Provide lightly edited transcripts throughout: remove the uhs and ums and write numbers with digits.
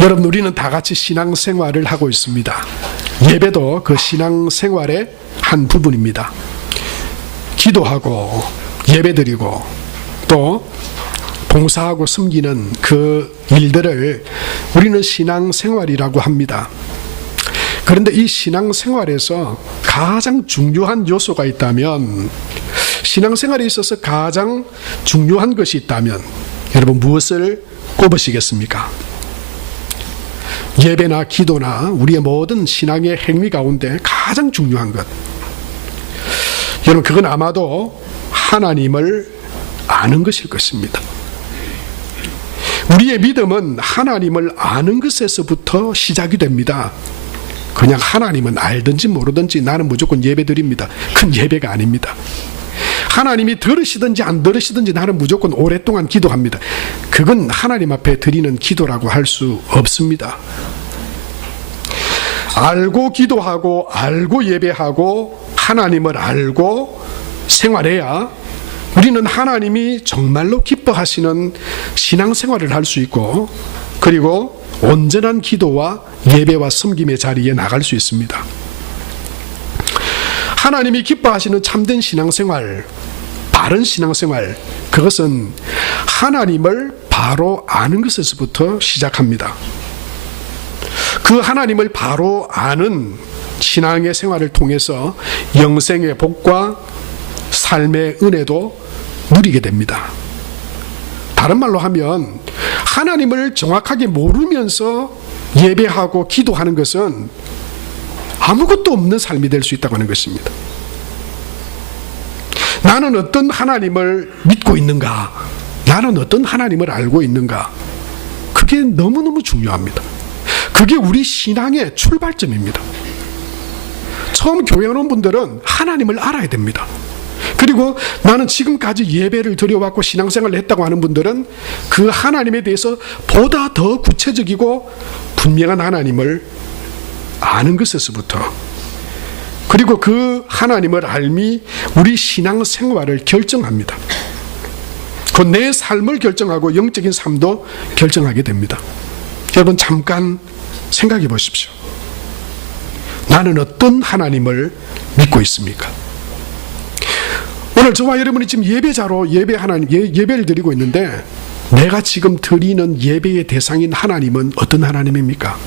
여러분, 우리는 다 같이 신앙생활을 하고 있습니다. 예배도 그 신앙생활의 한 부분입니다. 기도하고 예배드리고 또 봉사하고 섬기는 그 일들을 우리는 신앙생활이라고 합니다. 그런데 이 신앙생활에서 가장 중요한 요소가 있다면, 신앙생활에 있어서 가장 중요한 것이 있다면 여러분 무엇을 꼽으시겠습니까? 예배나 기도나 우리의 모든 신앙의 행위 가운데 가장 중요한 것, 여러분 그건 아마도 하나님을 아는 것일 것입니다. 우리의 믿음은 하나님을 아는 것에서부터 시작이 됩니다. 그냥 하나님은 알든지 모르든지 나는 무조건 예배드립니다. 그건 예배가 아닙니다. 하나님이 들으시든지 안 들으시든지 나는 무조건 오랫동안 기도합니다. 그건 하나님 앞에 드리는 기도라고 할 수 없습니다. 알고 기도하고 알고 예배하고 하나님을 알고 생활해야 우리는 하나님이 정말로 기뻐하시는 신앙생활을 할 수 있고, 그리고 온전한 기도와 예배와 섬김의 자리에 나갈 수 있습니다. 하나님이 기뻐하시는 참된 신앙생활, 바른 신앙생활, 그것은 하나님을 바로 아는 것에서부터 시작합니다. 그 하나님을 바로 아는 신앙의 생활을 통해서 영생의 복과 삶의 은혜도 누리게 됩니다. 다른 말로 하면 하나님을 정확하게 모르면서 예배하고 기도하는 것은 아무것도 없는 삶이 될 수 있다고 하는 것입니다. 나는 어떤 하나님을 믿고 있는가? 나는 어떤 하나님을 알고 있는가? 그게 너무너무 중요합니다. 그게 우리 신앙의 출발점입니다. 처음 교회 오는 분들은 하나님을 알아야 됩니다. 그리고 나는 지금까지 예배를 드려왔고 신앙생활을 했다고 하는 분들은 그 하나님에 대해서 보다 더 구체적이고 분명한 하나님을 아는 것에서부터, 그리고 그 하나님을 알미 우리 신앙생활을 결정합니다. 그 내 삶을 결정하고 영적인 삶도 결정하게 됩니다. 여러분 잠깐 생각해 보십시오. 나는 어떤 하나님을 믿고 있습니까? 오늘 저와 여러분이 지금 예배자로 예배를 드리고 있는데, 내가 지금 드리는 예배의 대상인 하나님은 어떤 하나님입니까?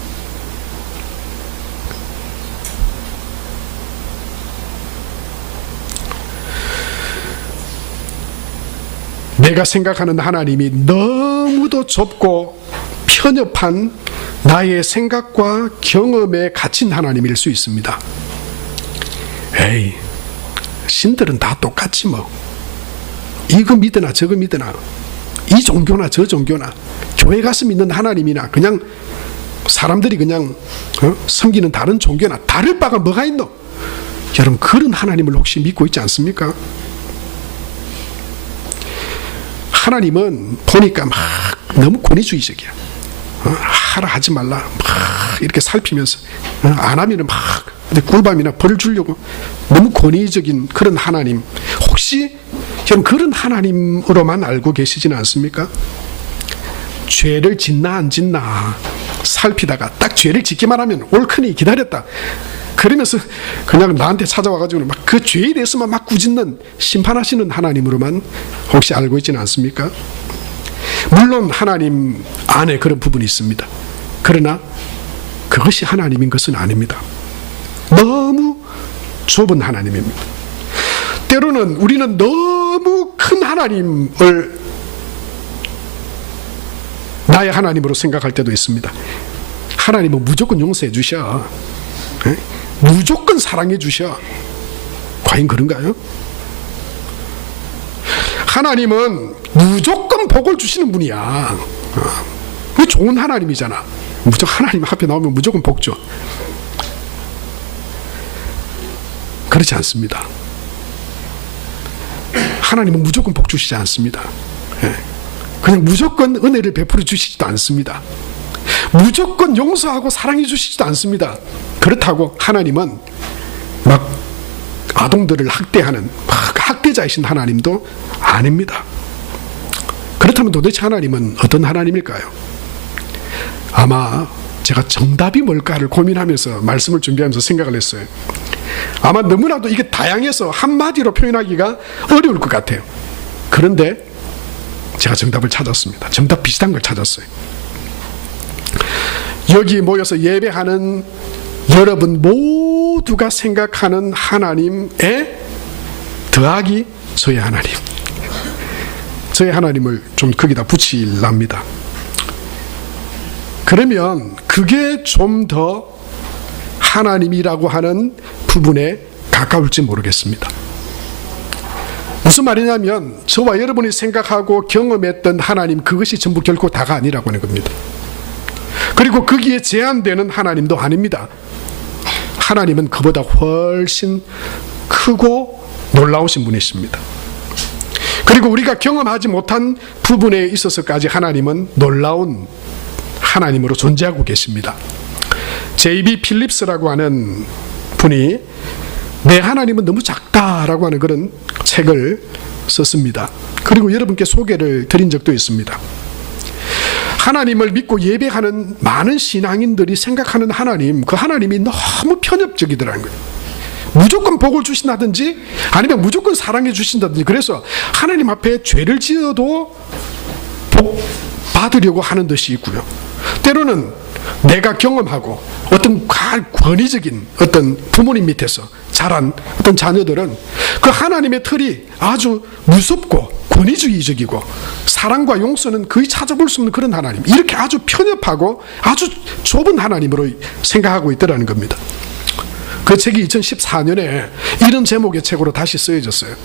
내가 생각하는 하나님이 너무도 좁고 편협한 나의 생각과 경험에 갇힌 하나님일 수 있습니다. 에이, 신들은 다 똑같지 뭐. 이거 믿으나 저거 믿으나, 이 종교나 저 종교나, 교회 가서 믿는 하나님이나 그냥 사람들이 그냥 섬기는 다른 종교나 다를 바가 뭐가 있노? 여러분 그런 하나님을 혹시 믿고 있지 않습니까? 하나님은 보니까 막 너무 권위주의적이야. 하라 하지 말라 막 이렇게 살피면서, 안 하면 막 꿀밤이나 벌을 주려고 너무 권위적인 그런 하나님, 혹시 여러분 그런 하나님으로만 알고 계시지는 않습니까? 죄를 짓나 안 짓나 살피다가 딱 죄를 짓기만 하면 옳거니 기다렸다 그러면서 그냥 나한테 찾아와가지고 막 그 죄에 대해서만 막 꾸짖는, 심판하시는 하나님으로만 혹시 알고 있지는 않습니까? 물론 하나님 안에 그런 부분이 있습니다. 그러나 그것이 하나님인 것은 아닙니다. 너무 좁은 하나님입니다. 때로는 우리는 너무 큰 하나님을 나의 하나님으로 생각할 때도 있습니다. 하나님은 무조건 용서해 주셔, 무조건 사랑해 주셔. 과연 그런가요? 하나님은 무조건 복을 주시는 분이야. 좋은 하나님이잖아. 무조건 하나님 앞에 나오면 무조건 복 줘. 그렇지 않습니다. 하나님은 무조건 복 주시지 않습니다. 그냥 무조건 은혜를 베풀어 주시지도 않습니다. 무조건 용서하고 사랑해 주시지도 않습니다. 그렇다고 하나님은 막 아동들을 학대하는 학대자이신 하나님도 아닙니다. 그렇다면 도대체 하나님은 어떤 하나님일까요? 아마 제가 정답이 뭘까를 고민하면서 말씀을 준비하면서 생각을 했어요. 아마 너무나도 이게 다양해서 한마디로 표현하기가 어려울 것 같아요. 그런데 제가 정답을 찾았습니다. 정답 비슷한 걸 찾았어요. 여기 모여서 예배하는 여러분 모두가 생각하는 하나님에 더하기 저의 하나님. 저의 하나님을 좀 거기다 붙이랍니다. 그러면 그게 좀 더 하나님이라고 하는 부분에 가까울지 모르겠습니다. 무슨 말이냐면 저와 여러분이 생각하고 경험했던 하나님, 그것이 전부 결코 다가 아니라고 하는 겁니다. 그리고 거기에 제한되는 하나님도 아닙니다. 하나님은 그보다 훨씬 크고 놀라우신 분이십니다. 그리고 우리가 경험하지 못한 부분에 있어서까지 하나님은 놀라운 하나님으로 존재하고 계십니다. J.B. 필립스라고 하는 분이 내 하나님은 너무 작다라고 하는 그런 책을 썼습니다. 그리고 여러분께 소개를 드린 적도 있습니다. 하나님을 믿고 예배하는 많은 신앙인들이 생각하는 하나님, 그 하나님이 너무 편협적이더라는 거예요. 무조건 복을 주신다든지 아니면 무조건 사랑해 주신다든지, 그래서 하나님 앞에 죄를 지어도 복 받으려고 하는 듯이 있고요. 때로는 내가 경험하고 어떤 권위적인 어떤 부모님 밑에서 자란 어떤 자녀들은 그 하나님의 틀이 아주 무섭고 권위주의적이고 사랑과 용서는 거의 찾아볼 수 없는 그런 하나님, 이렇게 아주 편협하고 아주 좁은 하나님으로 생각하고 있더라는 겁니다. 그 책이 2014년에 이런 제목의 책으로 다시 쓰여졌어요.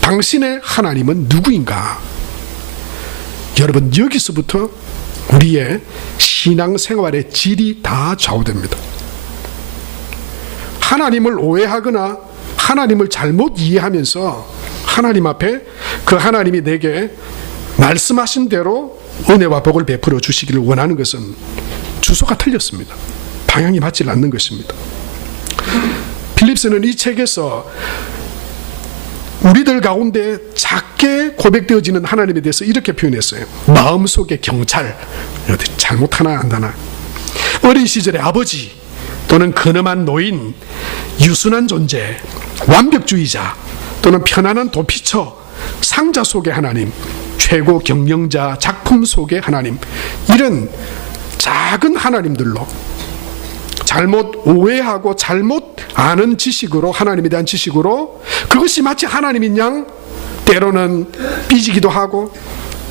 당신의 하나님은 누구인가? 여러분, 여기서부터 우리의 신앙생활의 질이 다 좌우됩니다. 하나님을 오해하거나 하나님을 잘못 이해하면서 하나님 앞에 그 하나님이 내게 말씀하신 대로 은혜와 복을 베풀어 주시기를 원하는 것은 주소가 틀렸습니다. 방향이 맞지 않는 것입니다. 필립스는 이 책에서 우리들 가운데 작게 고백되어지는 하나님에 대해서 이렇게 표현했어요. 마음속의 경찰, 잘못하나 안 하나, 어린 시절의 아버지 또는 근엄한 노인, 유순한 존재, 완벽주의자 또는 편안한 도피처, 상자 속의 하나님, 최고 경영자, 작품 속의 하나님, 이런 작은 하나님들로 잘못 오해하고 잘못 아는 지식으로, 하나님에 대한 지식으로 그것이 마치 하나님인 양 때로는 삐지기도 하고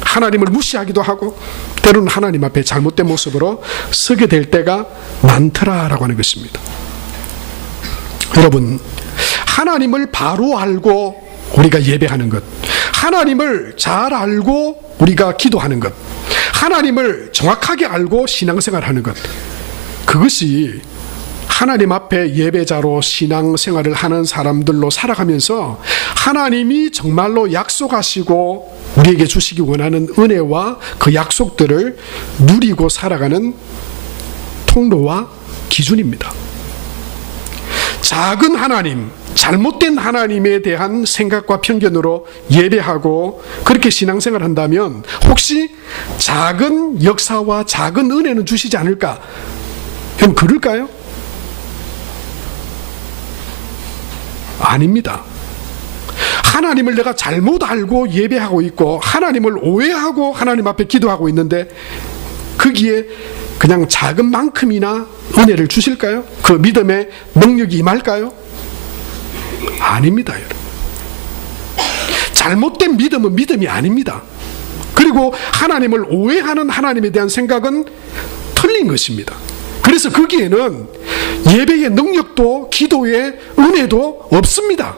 하나님을 무시하기도 하고 때로는 하나님 앞에 잘못된 모습으로 서게 될 때가 많더라라고 하는 것입니다. 여러분, 하나님을 바로 알고 우리가 예배하는 것, 하나님을 잘 알고 우리가 기도하는 것, 하나님을 정확하게 알고 신앙생활하는 것, 그것이 하나님 앞에 예배자로 신앙생활을 하는 사람들로 살아가면서 하나님이 정말로 약속하시고 우리에게 주시기 원하는 은혜와 그 약속들을 누리고 살아가는 통로와 기준입니다. 작은 하나님, 잘못된 하나님에 대한 생각과 편견으로 예배하고 그렇게 신앙생활을 한다면 혹시 작은 역사와 작은 은혜는 주시지 않을까? 여러분, 그럴까요? 아닙니다. 하나님을 내가 잘못 알고 예배하고 있고 하나님을 오해하고 하나님 앞에 기도하고 있는데 거기에 그냥 작은 만큼이나 은혜를 주실까요? 그 믿음의 능력이 임할까요? 아닙니다, 여러분. 잘못된 믿음은 믿음이 아닙니다. 그리고 하나님을 오해하는 하나님에 대한 생각은 틀린 것입니다. 그래서 거기에는 예배의 능력도 기도의 은혜도 없습니다.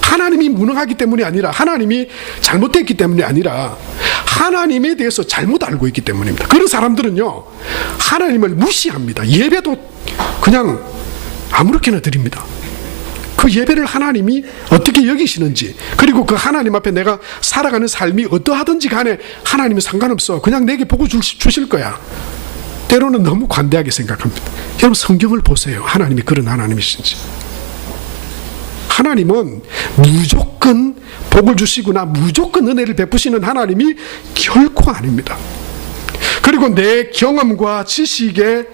하나님이 무능하기 때문이 아니라, 하나님이 잘못됐기 때문이 아니라 하나님에 대해서 잘못 알고 있기 때문입니다. 그런 사람들은요, 하나님을 무시합니다. 예배도 그냥 아무렇게나 드립니다. 그 예배를 하나님이 어떻게 여기시는지, 그리고 그 하나님 앞에 내가 살아가는 삶이 어떠하든지 간에 하나님은 상관없어, 그냥 내게 복을 주실 거야. 때로는 너무 관대하게 생각합니다. 여러분, 성경을 보세요. 하나님이 그런 하나님이신지. 하나님은 무조건 복을 주시거나 무조건 은혜를 베푸시는 하나님이 결코 아닙니다. 그리고 내 경험과 지식의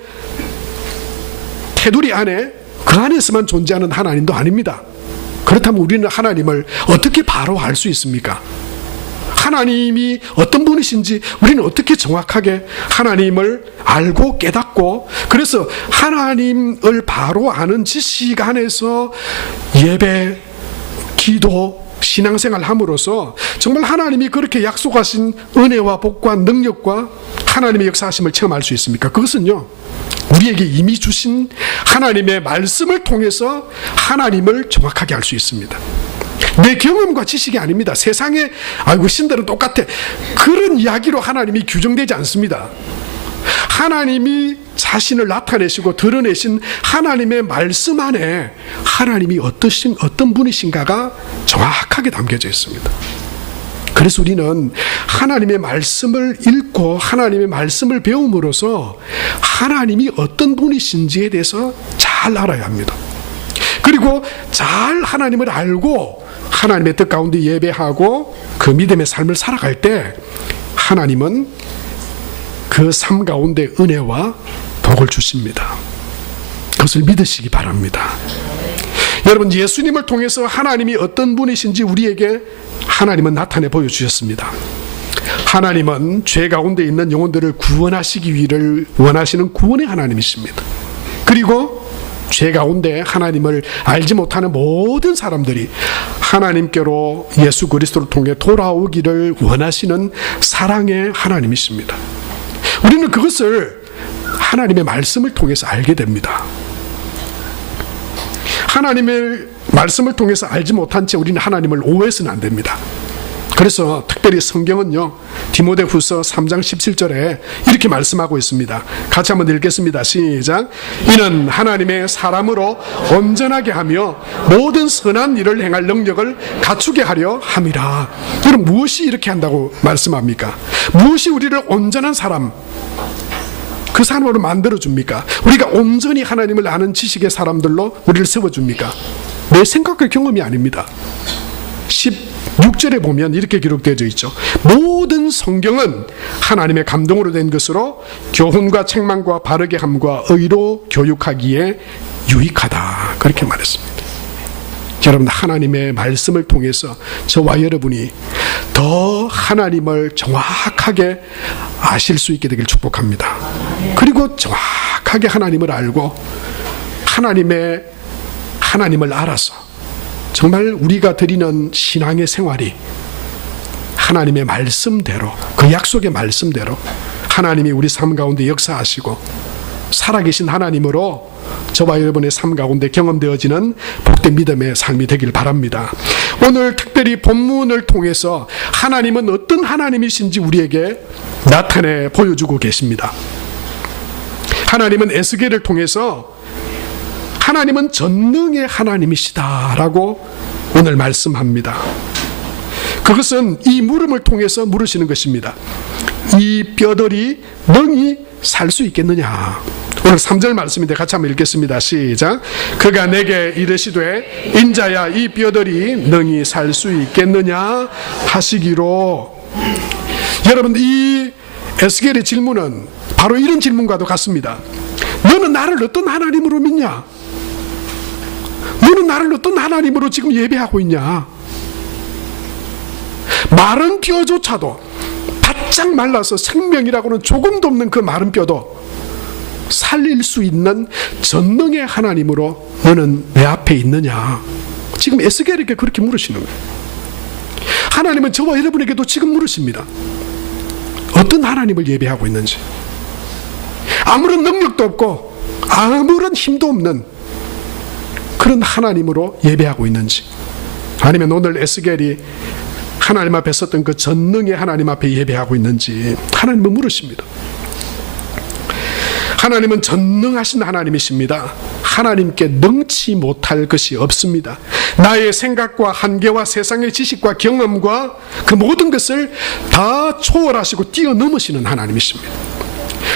테두리 안에 그 안에서만 존재하는 하나님도 아닙니다. 그렇다면 우리는 하나님을 어떻게 바로 알 수 있습니까? 하나님이 어떤 분이신지 우리는 어떻게 정확하게 하나님을 알고 깨닫고, 그래서 하나님을 바로 아는 지식 안에서 예배, 기도, 신앙생활 함으로써 정말 하나님이 그렇게 약속하신 은혜와 복과 능력과 하나님의 역사하심을 체험할 수 있습니까? 그것은요, 우리에게 이미 주신 하나님의 말씀을 통해서 하나님을 정확하게 알 수 있습니다. 내 경험과 지식이 아닙니다. 세상에 아이고 신들은 똑같아, 그런 이야기로 하나님이 규정되지 않습니다. 하나님이 자신을 나타내시고 드러내신 하나님의 말씀 안에 하나님이 어떤 분이신가가 정확하게 담겨져 있습니다. 그래서 우리는 하나님의 말씀을 읽고 하나님의 말씀을 배움으로써 하나님이 어떤 분이신지에 대해서 잘 알아야 합니다. 그리고 잘 하나님을 알고 하나님의 뜻 가운데 예배하고 그 믿음의 삶을 살아갈 때 하나님은 그 삶 가운데 은혜와 복을 주십니다. 그것을 믿으시기 바랍니다. 여러분, 예수님을 통해서 하나님이 어떤 분이신지 우리에게 하나님은 나타내 보여주셨습니다. 하나님은 죄 가운데 있는 영혼들을 구원하시기를 원하시는 구원의 하나님이십니다. 그리고 죄 가운데 하나님을 알지 못하는 모든 사람들이 하나님께로 예수 그리스도를 통해 돌아오기를 원하시는 사랑의 하나님이십니다. 우리는 그것을 하나님의 말씀을 통해서 알게 됩니다. 하나님의 말씀을 통해서 알지 못한 채 우리는 하나님을 오해해서는 안 됩니다. 그래서 특별히 성경은요, 디모데후서 3장 17절에 이렇게 말씀하고 있습니다. 같이 한번 읽겠습니다. 시작. 이는 하나님의 사람으로 온전하게 하며 모든 선한 일을 행할 능력을 갖추게 하려 함이라. 그럼 무엇이 이렇게 한다고 말씀합니까? 무엇이 우리를 온전한 사람, 그 사람으로 만들어줍니까? 우리가 온전히 하나님을 아는 지식의 사람들로 우리를 세워줍니까? 내 생각과 경험이 아닙니다. 16절에 보면 이렇게 기록되어 있죠. 모든 성경은 하나님의 감동으로 된 것으로 교훈과 책망과 바르게 함과 의로 교육하기에 유익하다, 그렇게 말했습니다. 여러분, 하나님의 말씀을 통해서 저와 여러분이 더 하나님을 정확하게 아실 수 있게 되길 축복합니다. 그리고 정확하게 하나님을 알고 하나님을 알아서 정말 우리가 드리는 신앙의 생활이 하나님의 말씀대로, 그 약속의 말씀대로 하나님이 우리 삶 가운데 역사하시고 살아계신 하나님으로 저와 여러분의 삶 가운데 경험되어지는 복된 믿음의 삶이 되길 바랍니다. 오늘 특별히 본문을 통해서 하나님은 어떤 하나님이신지 우리에게 나타내 보여주고 계십니다. 하나님은 에스겔을 통해서 하나님은 전능의 하나님이시다라고 오늘 말씀합니다. 그것은 이 물음을 통해서 물으시는 것입니다. 이 뼈들이 능히 살 수 있겠느냐? 오늘 3절 말씀인데 같이 한번 읽겠습니다. 시작. 그가 내게 이르시되 인자야, 이 뼈들이 능히 살 수 있겠느냐 하시기로. 여러분, 이 에스겔의 질문은 바로 이런 질문과도 같습니다. 너는 나를 어떤 하나님으로 믿냐? 너는 나를 어떤 하나님으로 지금 예배하고 있냐? 마른 뼈조차도 바짝 말라서 생명이라고는 조금도 없는 그 마른 뼈도 살릴 수 있는 전능의 하나님으로 너는 내 앞에 있느냐? 지금 에스겔에게 그렇게 물으시는 거예요. 하나님은 저와 여러분에게도 지금 물으십니다. 어떤 하나님을 예배하고 있는지. 아무런 능력도 없고 아무런 힘도 없는 그런 하나님으로 예배하고 있는지, 아니면 오늘 에스겔이 하나님 앞에 섰던 그 전능의 하나님 앞에 예배하고 있는지 하나님은 물으십니다. 하나님은 전능하신 하나님이십니다. 하나님께 능치 못할 것이 없습니다. 나의 생각과 한계와 세상의 지식과 경험과 그 모든 것을 다 초월하시고 뛰어넘으시는 하나님이십니다.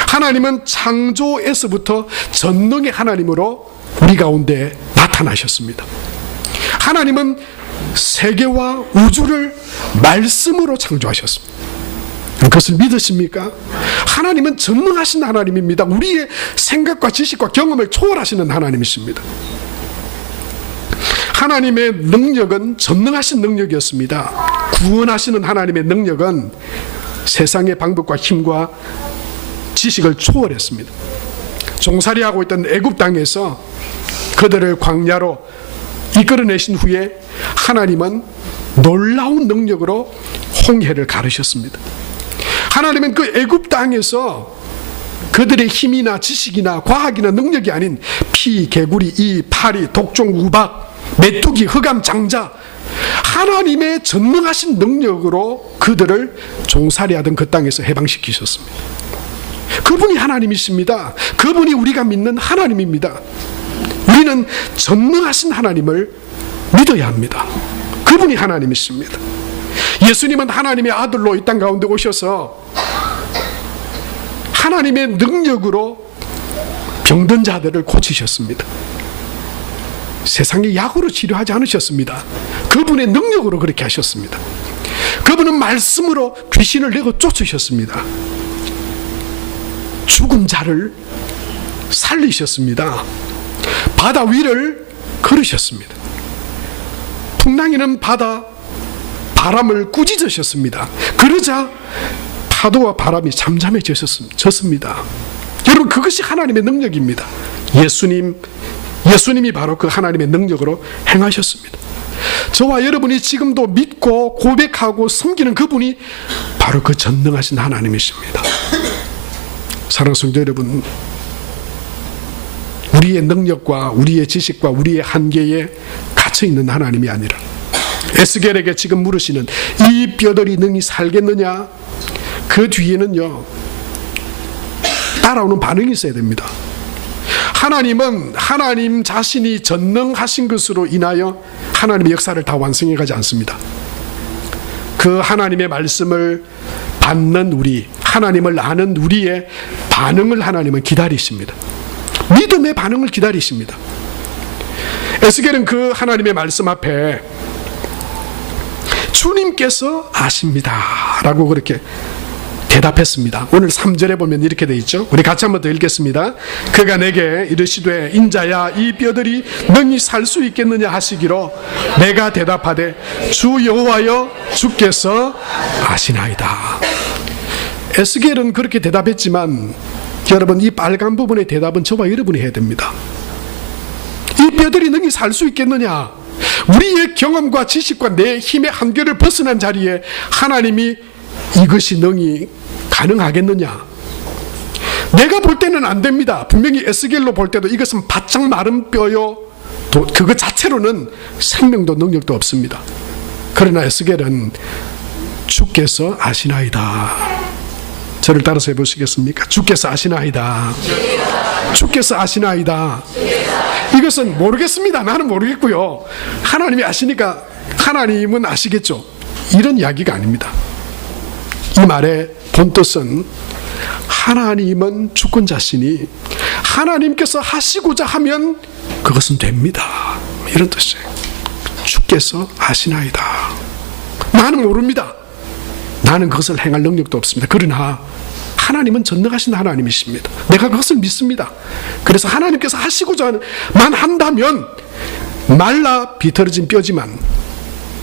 하나님은 창조에서부터 전능의 하나님으로 우리 가운데 나타나셨습니다. 하나님은 세계와 우주를 말씀으로 창조하셨습니다. 그것을 믿으십니까? 하나님은 전능하신 하나님입니다. 우리의 생각과 지식과 경험을 초월하시는 하나님이십니다. 하나님의 능력은 전능하신 능력이었습니다. 구원하시는 하나님의 능력은 세상의 방법과 힘과 지식을 초월했습니다. 종살이하고 있던 애굽 땅에서 그들을 광야로 이끌어내신 후에 하나님은 놀라운 능력으로 홍해를 가르셨습니다. 하나님은 그 애굽 땅에서 그들의 힘이나 지식이나 과학이나 능력이 아닌 피, 개구리, 이, 파리, 독종, 우박, 메뚜기, 흑암, 장자, 하나님의 전능하신 능력으로 그들을 종살이하던 그 땅에서 해방시키셨습니다. 그분이 하나님이십니다. 그분이 우리가 믿는 하나님입니다. 우리는 전능하신 하나님을 믿어야 합니다. 그분이 하나님이십니다. 예수님은 하나님의 아들로 이 땅 가운데 오셔서 하나님의 능력으로 병든 자들을 고치셨습니다. 세상의 약으로 치료하지 않으셨습니다. 그분의 능력으로 그렇게 하셨습니다. 그분은 말씀으로 귀신을 내고 쫓으셨습니다. 죽은 자를 살리셨습니다. 바다 위를 걸으셨습니다. 풍랑이는 바람을 꾸짖으셨습니다. 그러자 파도와 바람이 잠잠해졌습니다. 여러분, 그것이 하나님의 능력입니다. 예수님이 바로 그 하나님의 능력으로 행하셨습니다. 저와 여러분이 지금도 믿고 고백하고 섬기는 그분이 바로 그 전능하신 하나님이십니다. 사랑하는 성도 여러분, 우리의 능력과 우리의 지식과 우리의 한계에 갇혀있는 하나님이 아니라 에스겔에게 지금 물으시는 이 뼈들이 능히 살겠느냐, 그 뒤에는요 따라오는 반응이 있어야 됩니다. 하나님은 하나님 자신이 전능하신 것으로 인하여 하나님의 역사를 다 완성해 가지 않습니다. 그 하나님의 말씀을 받는 우리, 하나님을 아는 우리의 반응을 하나님은 기다리십니다. 믿음의 반응을 기다리십니다. 에스겔은 그 하나님의 말씀 앞에 주님께서 아십니다 라고 그렇게 대답했습니다. 오늘 3절에 보면 이렇게 되어 있죠. 우리 같이 한번 더 읽겠습니다. 그가 내게 이르시되 인자야, 이 뼈들이 능히 살 수 있겠느냐 하시기로 내가 대답하되 주 여호와여, 주께서 아시나이다. 에스겔은 그렇게 대답했지만 여러분, 이 빨간 부분의 대답은 저와 여러분이 해야 됩니다. 이 뼈들이 능히 살 수 있겠느냐? 우리의 경험과 지식과 내 힘의 한계를 벗어난 자리에 하나님이 이것이 능히 가능하겠느냐? 내가 볼 때는 안 됩니다. 분명히 에스겔로 볼 때도 이것은 바짝 마른 뼈요, 그것 자체로는 생명도 능력도 없습니다. 그러나 에스겔은 주께서 아시나이다. 저를 따라서 해보시겠습니까? 주께서 아시나이다. 주께서 아시나이다. 이것은 모르겠습니다. 나는 모르겠고요. 하나님이 아시니까 하나님은 아시겠죠. 이런 이야기가 아닙니다. 이 말의 본뜻은 하나님은 주권자시니 하나님께서 하시고자 하면 그것은 됩니다. 이런 뜻이에요. 주께서 아시나이다. 나는 모릅니다. 나는 그것을 행할 능력도 없습니다. 그러나 하나님은 전능하신 하나님이십니다. 내가 그것을 믿습니다. 그래서 하나님께서 하시고자만 한다면 말라 비틀어진 뼈지만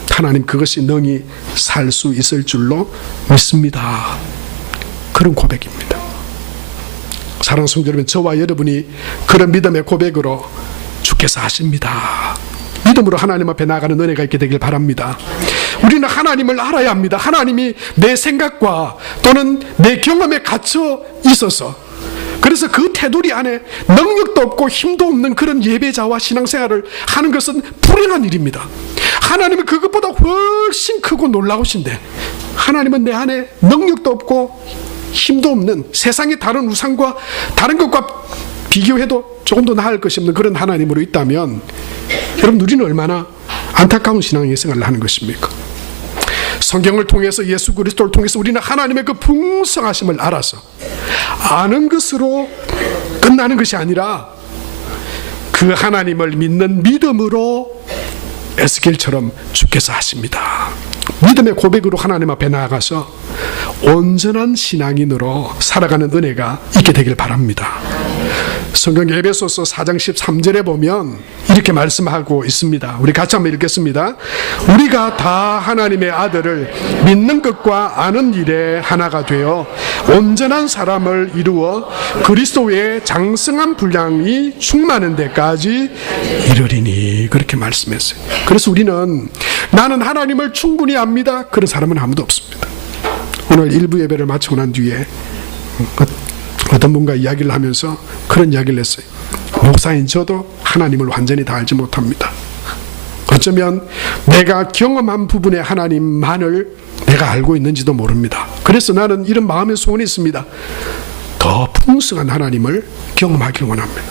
하나님 그것이 능히 살 수 있을 줄로 믿습니다. 그런 고백입니다. 사랑하는 성도 여러분, 저와 여러분이 그런 믿음의 고백으로 주께서 하십니다. 믿음으로 하나님 앞에 나아가는 은혜가 있게 되길 바랍니다. 우리는 하나님을 알아야 합니다. 하나님이 내 생각과 또는 내 경험에 갇혀 있어서, 그래서 그 테두리 안에 능력도 없고 힘도 없는 그런 예배자와 신앙생활을 하는 것은 불행한 일입니다. 하나님은 그것보다 훨씬 크고 놀라우신데, 하나님은 내 안에 능력도 없고 힘도 없는, 세상의 다른 우상과 다른 것과 비교해도 조금도 나을 것이 없는 그런 하나님으로 있다면, 여러분, 우리는 얼마나 안타까운 신앙생활을 하는 것입니까? 성경을 통해서, 예수 그리스도를 통해서 우리는 하나님의 그 풍성하심을 알아서 아는 것으로 끝나는 것이 아니라 그 하나님을 믿는 믿음으로 에스겔처럼 주께서 하십니다. 믿음의 고백으로 하나님 앞에 나아가서 온전한 신앙인으로 살아가는 은혜가 있게 되길 바랍니다. 성경 에베소서 4장 13절에 보면 이렇게 말씀하고 있습니다. 우리 같이 한번 읽겠습니다. 우리가 다 하나님의 아들을 믿는 것과 아는 일에 하나가 되어 온전한 사람을 이루어 그리스도의 장성한 분량이 충만한 데까지 이르리니, 그렇게 말씀했어요. 그래서 우리는 나는 하나님을 충분히 압니다, 그런 사람은 아무도 없습니다. 오늘 일부 예배를 마치고 난 뒤에 어떤 분과 이야기를 하면서 그런 이야기를 했어요. 목사인 저도 하나님을 완전히 다 알지 못합니다. 어쩌면 내가 경험한 부분의 하나님만을 내가 알고 있는지도 모릅니다. 그래서 나는 이런 마음의 소원이 있습니다. 더 풍성한 하나님을 경험하길 원합니다.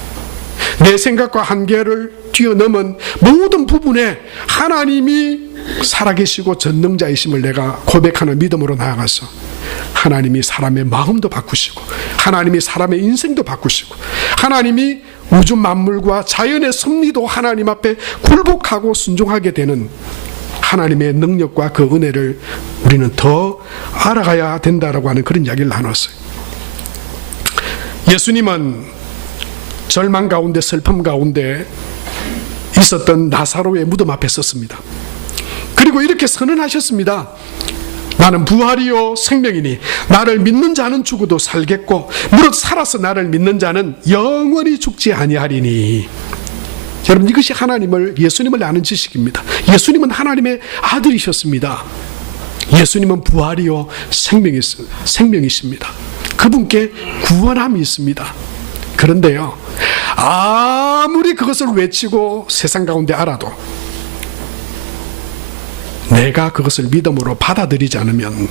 내 생각과 한계를 뛰어넘은 모든 부분에 하나님이 살아계시고 전능자이심을 내가 고백하는 믿음으로 나아가서 하나님이 사람의 마음도 바꾸시고 하나님이 사람의 인생도 바꾸시고 하나님이 우주 만물과 자연의 섭리도 하나님 앞에 굴복하고 순종하게 되는 하나님의 능력과 그 은혜를 우리는 더 알아가야 된다라고 하는 그런 이야기를 나눴어요. 예수님은 절망 가운데 슬픔 가운데 있었던 나사로의 무덤 앞에 섰습니다. 그리고 이렇게 선언하셨습니다. 나는 부활이요 생명이니 나를 믿는 자는 죽어도 살겠고 무릇 살아서 나를 믿는 자는 영원히 죽지 아니하리니. 여러분, 이것이 예수님을 아는 지식입니다. 예수님은 하나님의 아들이셨습니다. 예수님은 부활이요 생명이십니다. 그분께 구원함이 있습니다. 그런데요, 아무리 그것을 외치고 세상 가운데 알아도 내가 그것을 믿음으로 받아들이지 않으면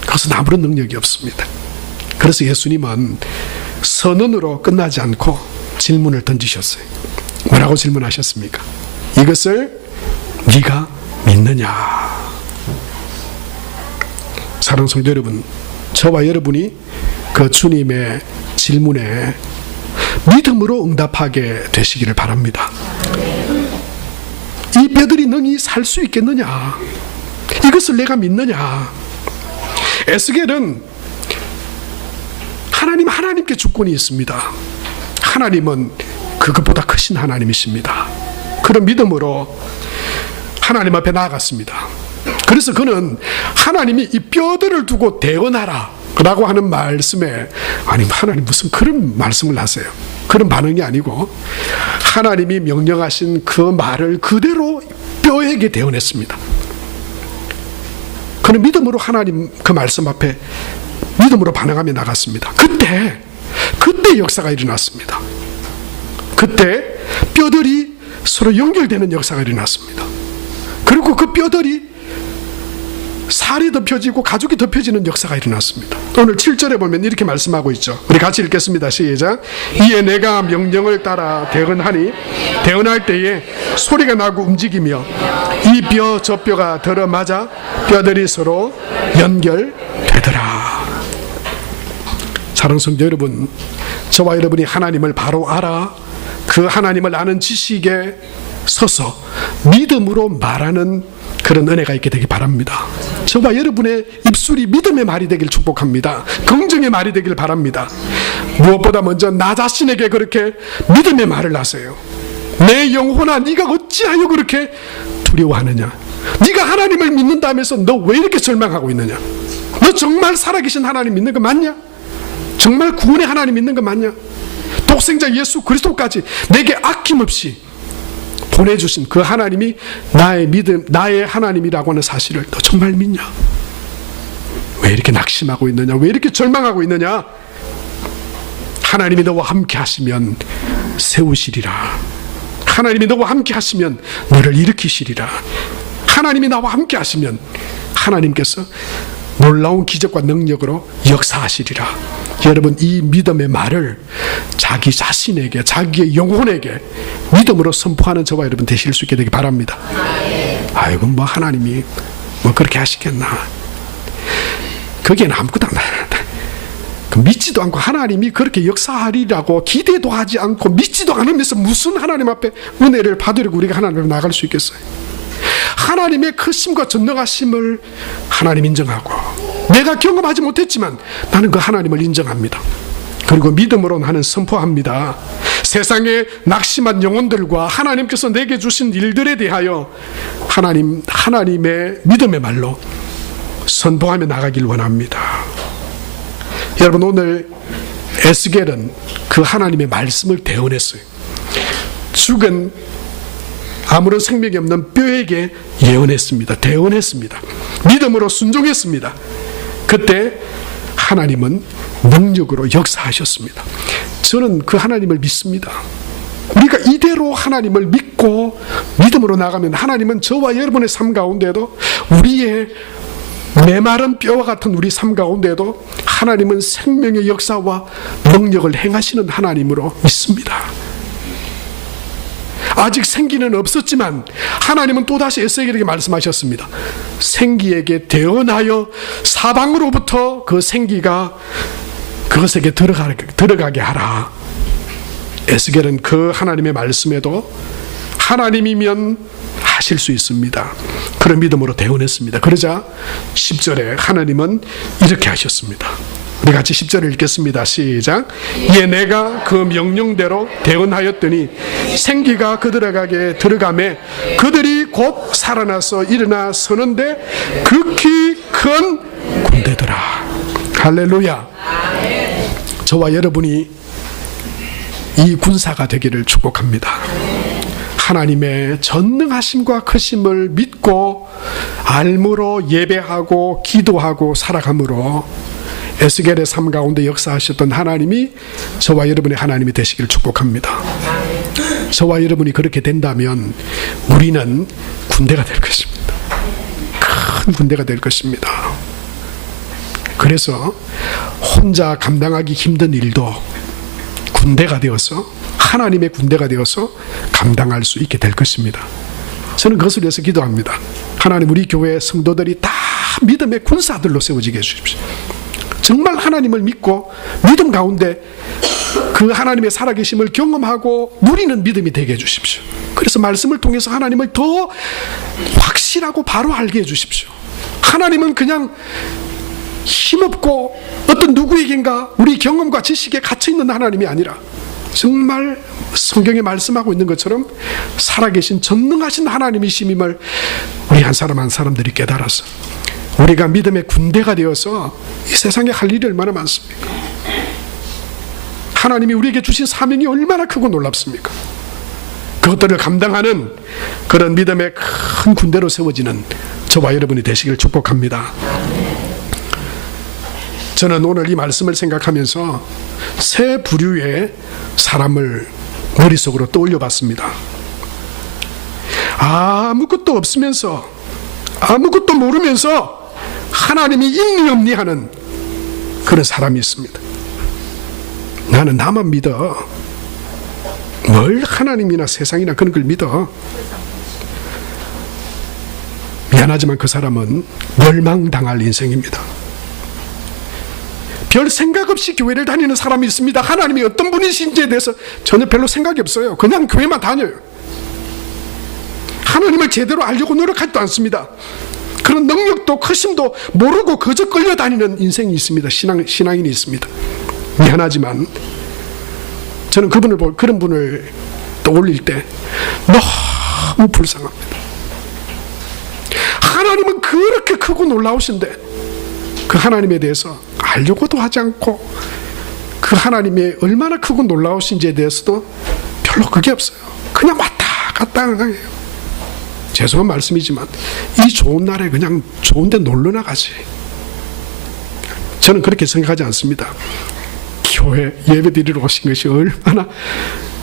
그것은 아무런 능력이 없습니다. 그래서 예수님은 선언으로 끝나지 않고 질문을 던지셨어요. 뭐라고 질문하셨습니까? 이것을 네가 믿느냐? 사랑하는 성도 여러분, 저와 여러분이 그 주님의 질문에 믿음으로 응답하게 되시기를 바랍니다. 이 뼈들이 능히 살 수 있겠느냐? 이것을 내가 믿느냐? 에스겔은 하나님께 주권이 있습니다. 하나님은 그것보다 크신 하나님이십니다. 그런 믿음으로 하나님 앞에 나아갔습니다. 그래서 그는 하나님이 이 뼈들을 두고 대언하라 라고 하는 말씀에, 아니 하나님 무슨 그런 말씀을 하세요? 그런 반응이 아니고 하나님이 명령하신 그 말을 그대로 뼈에게 대언했습니다. 그는 믿음으로 하나님 그 말씀 앞에 믿음으로 반응하며 나갔습니다. 그때 역사가 일어났습니다. 그때 뼈들이 서로 연결되는 역사가 일어났습니다. 그리고 그 뼈들이 살이 덮여지고 가죽이 덮여지는 역사가 일어났습니다. 오늘 7절에 보면 이렇게 말씀하고 있죠. 우리 같이 읽겠습니다. 시작. 이에 내가 명령을 따라 대언하니 대언할 때에 소리가 나고 움직이며 이 뼈 저 뼈가 들어맞아 뼈들이 서로 연결되더라. 사랑하는 성도 여러분, 저와 여러분이 하나님을 바로 알아 그 하나님을 아는 지식에 서서 믿음으로 말하는 그런 은혜가 있게 되기 바랍니다. 저와 여러분의 입술이 믿음의 말이 되길 축복합니다. 긍정의 말이 되길 바랍니다. 무엇보다 먼저 나 자신에게 그렇게 믿음의 말을 하세요. 내 영혼아, 네가 어찌하여 그렇게 두려워하느냐? 네가 하나님을 믿는다면서 너 왜 이렇게 절망하고 있느냐? 너 정말 살아계신 하나님 믿는 거 맞냐? 정말 구원의 하나님 믿는 거 맞냐? 독생자 예수 그리스도까지 내게 아낌없이 보내주신 그 하나님이 나의 믿음, 나의 하나님이라고 하는 사실을 너 정말 믿냐? 왜 이렇게 낙심하고 있느냐? 왜 이렇게 절망하고 있느냐? 하나님이 너와 함께 하시면 세우시리라. 하나님이 너와 함께 하시면 너를 일으키시리라. 하나님이 나와 함께 하시면 하나님께서 놀라운 기적과 능력으로 역사하시리라. 여러분, 이 믿음의 말을 자기 자신에게, 자기의 영혼에게 믿음으로 선포하는 저와 여러분 되실 수 있게 되기 바랍니다. 아이고, 뭐 하나님이 뭐 그렇게 하시겠나? 거기에는 아무것도 안 나는데, 믿지도 않고 하나님이 그렇게 역사하리라고 기대도 하지 않고 믿지도 않으면서 무슨 하나님 앞에 은혜를 받으려고 우리가 하나님 앞에 나갈 수 있겠어요? 하나님의 크심과 전능하심을 하나님 인정하고, 내가 경험하지 못했지만 나는 그 하나님을 인정합니다. 그리고 믿음으로 나는 선포합니다. 세상에 낙심한 영혼들과 하나님께서 내게 주신 일들에 대하여 하나님의 믿음의 말로 선포하며 나가길 원합니다. 여러분, 오늘 에스겔은 그 하나님의 말씀을 대언했어요. 죽은 아무런 생명이 없는 뼈에게 예언했습니다. 대언했습니다. 믿음으로 순종했습니다. 그때 하나님은 능력으로 역사하셨습니다. 저는 그 하나님을 믿습니다. 우리가 이대로 하나님을 믿고 믿음으로 나가면 하나님은 저와 여러분의 삶 가운데도, 우리의 메마른 뼈와 같은 우리 삶 가운데도 하나님은 생명의 역사와 능력을 행하시는 하나님으로 믿습니다. 아직 생기는 없었지만 하나님은 또다시 에스겔에게 말씀하셨습니다. 생기에게 대언하여 사방으로부터 그 생기가 그것에게 들어가게 하라. 에스겔은 그 하나님의 말씀에도 하나님이면 하실 수 있습니다. 그런 믿음으로 대언했습니다. 그러자 10절에 하나님은 이렇게 하셨습니다. 우리 같이 10절을 읽겠습니다. 시작. 예, 내가 그 명령대로 대언하였더니 생기가 그들에게 들어가매 그들이 곧 살아나서 일어나 서는데 극히 큰 군대더라. 할렐루야. 저와 여러분이 이 군사가 되기를 축복합니다. 하나님의 전능하심과 크심을 믿고 알므로 예배하고 기도하고 살아감으로 에스겔의 삶 가운데 역사하셨던 하나님이 저와 여러분의 하나님이 되시기를 축복합니다. 저와 여러분이 그렇게 된다면 우리는 군대가 될 것입니다. 큰 군대가 될 것입니다. 그래서 혼자 감당하기 힘든 일도 군대가 되어서, 하나님의 군대가 되어서 감당할 수 있게 될 것입니다. 저는 그것을 위해서 기도합니다. 하나님, 우리 교회 성도들이 다 믿음의 군사들로 세워지게 해주십시오. 정말 하나님을 믿고 믿음 가운데 그 하나님의 살아계심을 경험하고 누리는 믿음이 되게 해주십시오. 그래서 말씀을 통해서 하나님을 더 확실하고 바로 알게 해주십시오. 하나님은 그냥 힘없고 어떤 누구에겐가 우리 경험과 지식에 갇혀있는 하나님이 아니라 정말 성경에 말씀하고 있는 것처럼 살아계신 전능하신 하나님이심임을 우리 한 사람 한 사람들이 깨달아서 우리가 믿음의 군대가 되어서 이 세상에 할 일이 얼마나 많습니까? 하나님이 우리에게 주신 사명이 얼마나 크고 놀랍습니까? 그것들을 감당하는 그런 믿음의 큰 군대로 세워지는 저와 여러분이 되시길 축복합니다. 저는 오늘 이 말씀을 생각하면서 세 부류의 사람을 머릿속으로 떠올려 봤습니다. 아무것도 없으면서, 아무것도 모르면서 하나님이 있니 없니 하는 그런 사람이 있습니다. 나는 나만 믿어. 뭘 하나님이나 세상이나 그런 걸 믿어. 미안하지만 그 사람은 멸망당할 인생입니다. 별 생각 없이 교회를 다니는 사람이 있습니다. 하나님이 어떤 분이신지에 대해서 전혀 별로 생각이 없어요. 그냥 교회만 다녀요. 하나님을 제대로 알려고 노력하지도 않습니다. 그런 능력도 크심도 모르고 그저 끌려다니는 인생이 있습니다. 신앙인이 있습니다. 미안하지만 저는 그런 분을 떠올릴 때 너무 불쌍합니다. 하나님은 그렇게 크고 놀라우신데 그 하나님에 대해서 알려고도 하지 않고 그 하나님이 얼마나 크고 놀라우신지에 대해서도 별로 그게 없어요. 그냥 왔다 갔다 해요. 죄송한 말씀이지만 이 좋은 날에 그냥 좋은 데 놀러 나가지. 저는 그렇게 생각하지 않습니다. 교회 예배 드리러 오신 것이 얼마나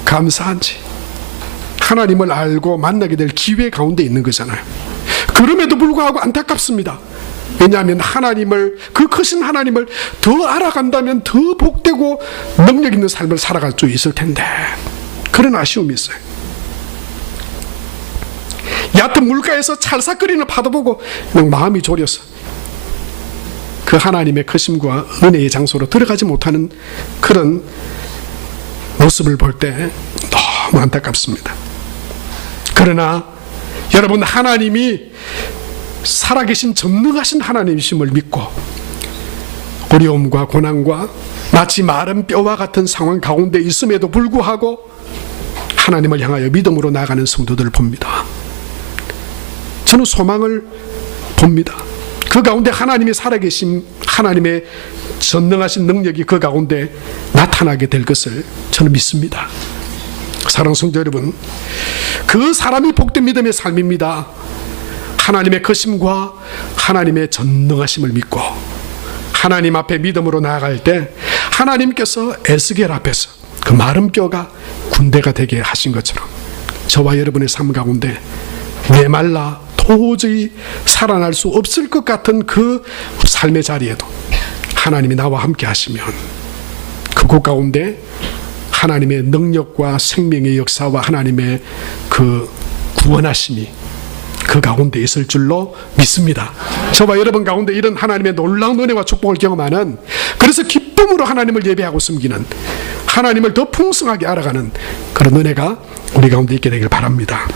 감사한지, 하나님을 알고 만나게 될 기회 가운데 있는 거잖아요. 그럼에도 불구하고 안타깝습니다. 왜냐하면 하나님을, 그 크신 하나님을 더 알아간다면 더 복되고 능력 있는 삶을 살아갈 수 있을 텐데 그런 아쉬움이 있어요. 얕은 물가에서 찰싹거리는 파도 보고 마음이 졸여서 그 하나님의 크심과 은혜의 장소로 들어가지 못하는 그런 모습을 볼 때 너무 안타깝습니다. 그러나 여러분, 하나님이 살아계신 전능하신 하나님이심을 믿고 어려움과 고난과 마치 마른 뼈와 같은 상황 가운데 있음에도 불구하고 하나님을 향하여 믿음으로 나아가는 성도들을 봅니다. 저는 소망을 봅니다. 그 가운데 하나님이 살아계신, 하나님의 전능하신 능력이 그 가운데 나타나게 될 것을 저는 믿습니다. 사랑하는 성도 여러분, 그 사람이 복된 믿음의 삶입니다. 하나님의 크심과 하나님의 전능하심을 믿고 하나님 앞에 믿음으로 나아갈 때 하나님께서 에스겔 앞에서 그 마른 뼈가 군대가 되게 하신 것처럼 저와 여러분의 삶 가운데 메말라 도저히 살아날 수 없을 것 같은 그 삶의 자리에도 하나님이 나와 함께 하시면 그곳 가운데 하나님의 능력과 생명의 역사와 하나님의 그 구원하심이 그 가운데 있을 줄로 믿습니다. 저와 여러분 가운데 이런 하나님의 놀라운 은혜와 축복을 경험하는, 그래서 기쁨으로 하나님을 예배하고 섬기는, 하나님을 더 풍성하게 알아가는 그런 은혜가 우리 가운데 있게 되길 바랍니다.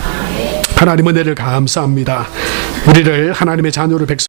하나님 은혜를 감사합니다. 우리를 하나님의 자녀로 백성